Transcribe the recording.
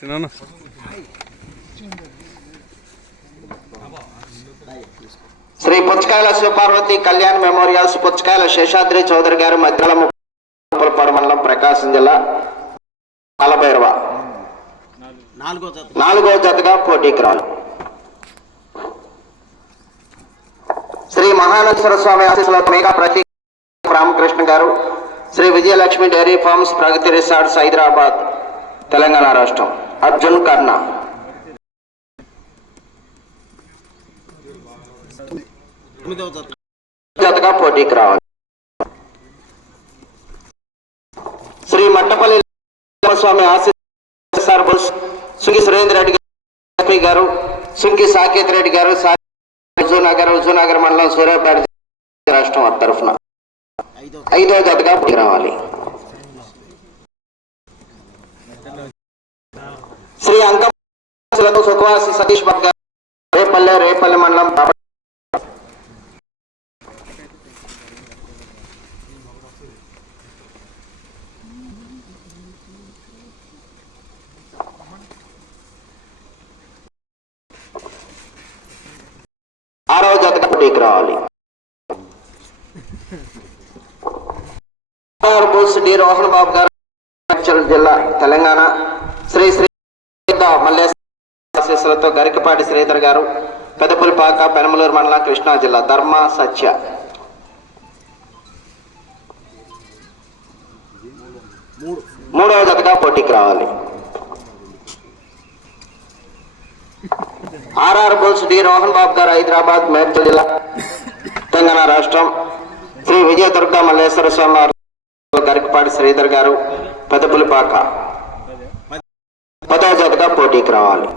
Shri పుచ్చకాయల Shivaparvati Kalyan memorials పుచ్చకాయల Seshadri Chowdary గారు మధ్యల ముప్పలపాడు మండలం ప్రకాశం జిల్లా కాలభైరవ నాలుగో జతగా పోటీకి రావాలి. శ్రీ మహానందేశ్వర స్వామి ఆశీస్సులతో మేఘా ప్రతి రామకృష్ణ గారు శ్రీ విజయలక్ష్మి డైరీ ఫార్మ్స్ ప్రగతి రిసార్ట్స్ హైదరాబాద్ తెలంగాణ రాష్ట్రం అర్జున్ కర్ణ జతగా పోటీకి రావాలి. శ్రీ మట్టపల్లి స్వామి ఆశీస్సులు సుంకి సురేంద్ర రెడ్డి గారు సుంకి సాకేత్ రెడ్డి గారు హుజూర్నగర్ మండలం సూర్యాపేట రాష్ట్రం తరఫున 5వ జతగా పోటీకి రావాలి. శ్రీ అంకం సుఖవాసి సతీష్ బాబు గారు రేపల్లె మండలం 6వ జతగా పోటీకి రావాలి. డి రోహన్ బాబు గారు జిల్లా తెలంగాణ శ్రీ మల్లేశ్వరతో గరికపాటి శ్రీధర్ గారు పెదపులిపాక పెనమలూరు మండలం కృష్ణా జిల్లా ధర్మ సత్య 3వ జతగా పోటీకి రావాలి. బుల్స్ డి రోహన్ బాబు గారు హైదరాబాద్ మేడ్చల్ జిల్లా తెలంగాణ రాష్ట్రం శ్రీ విజయదుర్గ మల్లేశ్వర స్వామి గరికపాటి శ్రీధర్ గారు పెదపులిపాక 10వ జతగా పోటీకి రావాలి.